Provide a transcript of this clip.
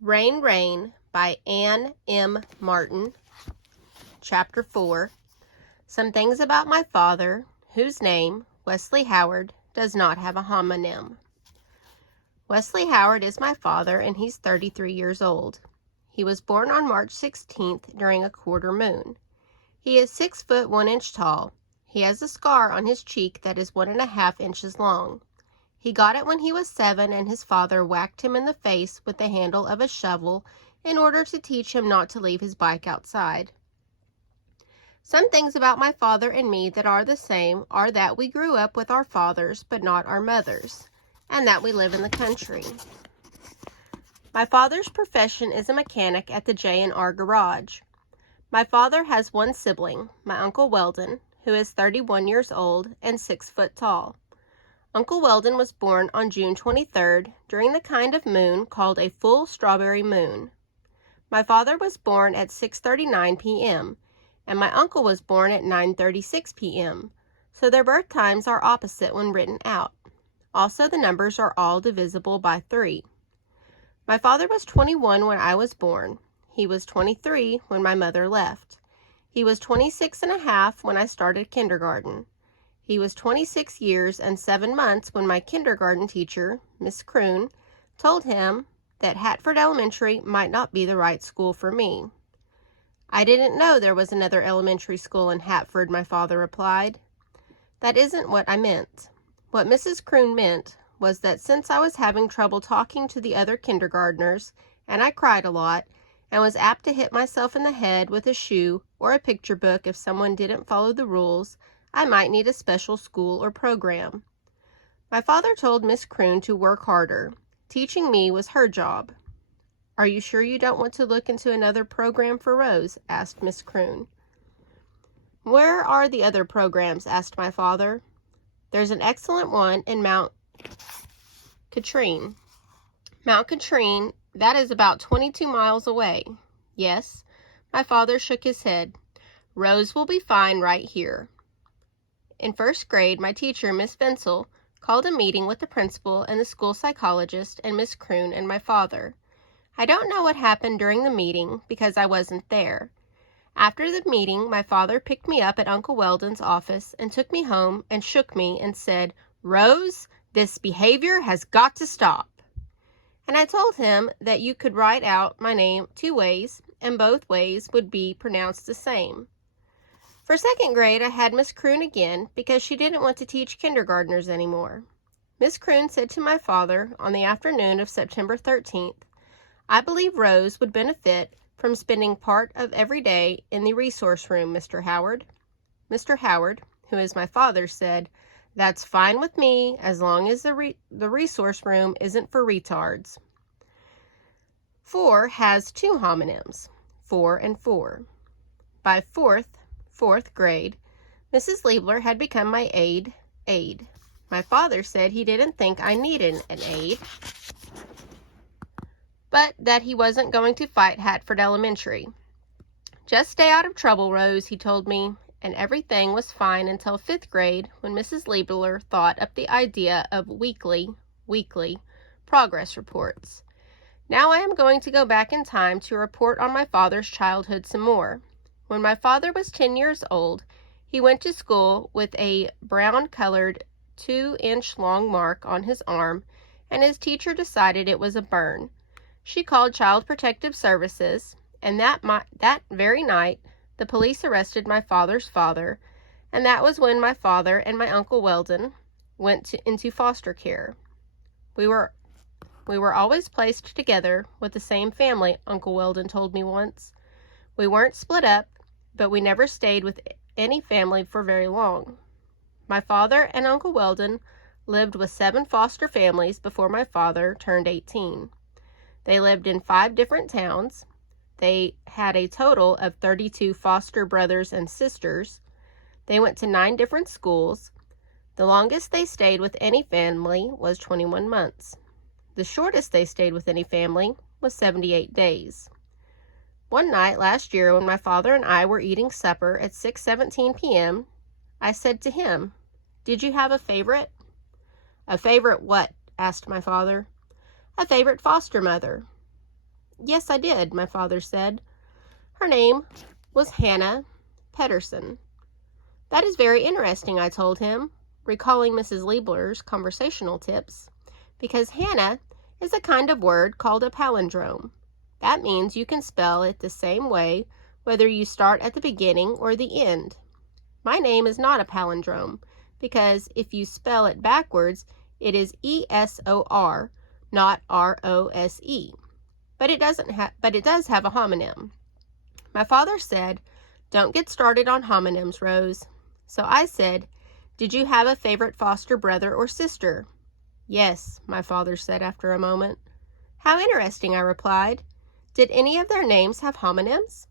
Rain, Rain by Anne M. Martin. Chapter 4. Some things about my father, whose name, Wesley Howard, does not have a homonym. Wesley Howard is my father, and he's 33 years old. He was born on March 16th during a quarter moon. He is 6 foot 1 inch tall. He has a scar on his cheek that is 1.5 inches long. He got it when he was 7, and his father whacked him in the face with the handle of a shovel in order to teach him not to leave his bike outside. Some things about my father and me that are the same are that we grew up with our fathers but not our mothers, and that we live in the country. My father's profession is a mechanic at the J&R garage. My father has one sibling, my Uncle Weldon, who is 31 years old and 6 foot tall. Uncle Weldon was born on June 23rd during the kind of moon called a full strawberry moon. My father was born at 6:39 p.m., and my uncle was born at 9:36 p.m., so their birth times are opposite when written out. Also, the numbers are all divisible by 3. My father was 21 when I was born. He was 23 when my mother left. He was 26 and a half when I started kindergarten. He was 26 years and 7 months when my kindergarten teacher, Miss Kroon, told him that Hatford Elementary might not be the right school for me. I didn't know there was another elementary school in Hatford, my father replied. That isn't what I meant. What Mrs. Kroon meant was that since I was having trouble talking to the other kindergartners, and I cried a lot, and was apt to hit myself in the head with a shoe or a picture book if someone didn't follow the rules, I might need a special school or program. My father told Miss Kroon to work harder. Teaching me was her job. Are you sure you don't want to look into another program for Rose? Asked Miss Kroon. Where are the other programs? Asked my father. There's an excellent one in Mount Katrine. Mount Katrine, that is about 22 miles away. Yes. My father shook his head. Rose will be fine right here. In first grade, my teacher, Miss Bensel, called a meeting with the principal and the school psychologist and Miss Kroon and my father. I don't know what happened during the meeting because I wasn't there. After the meeting, my father picked me up at Uncle Weldon's office and took me home and shook me and said, "Rose, this behavior has got to stop." And I told him that you could write out my name 2 ways, and both ways would be pronounced the same. For second grade, I had Miss Kroon again because she didn't want to teach kindergartners anymore. Miss Kroon said to my father on the afternoon of September 13th, "I believe Rose would benefit from spending part of every day in the resource room, Mr. Howard." Mr. Howard, who is my father, said, "That's fine with me as long as the resource room isn't for retards." 4 has 2 homonyms, 4 and 4. By fourth grade, Mrs. Liebler had become my aide. My father said he didn't think I needed an aide, but that he wasn't going to fight Hatford Elementary. Just stay out of trouble, Rose, he told me, and everything was fine until 5th grade when Mrs. Liebler thought up the idea of weekly progress reports. Now I am going to go back in time to report on my father's childhood some more. When my father was 10 years old, he went to school with a brown-colored 2-inch-long mark on his arm, and his teacher decided it was a burn. She called Child Protective Services, and that very night, the police arrested my father's father, and that was when my father and my Uncle Weldon went into foster care. We were always placed together with the same family, Uncle Weldon told me once. We weren't split up, but we never stayed with any family for very long. My father and Uncle Weldon lived with 7 foster families before my father turned 18. They lived in 5 different towns. They had a total of 32 foster brothers and sisters. They went to 9 different schools. The longest they stayed with any family was 21 months. The shortest they stayed with any family was 78 days. One night last year when my father and I were eating supper at 6:17 p.m., I said to him, "Did you have a favorite?" "A favorite what?" asked my father. "A favorite foster mother." Yes, I did, my father said. Her name was Hannah Pedersen. That is very interesting, I told him, recalling Mrs. Liebler's conversational tips, because Hannah is a kind of word called a palindrome. That means you can spell it the same way whether you start at the beginning or the end. My name is not a palindrome because if you spell it backwards, it is E-S-O-R, not R-O-S-E. But it does have a homonym. My father said, "Don't get started on homonyms, Rose." So I said, "Did you have a favorite foster brother or sister?" "Yes," my father said after a moment. "How interesting," I replied. "Did any of their names have homonyms?"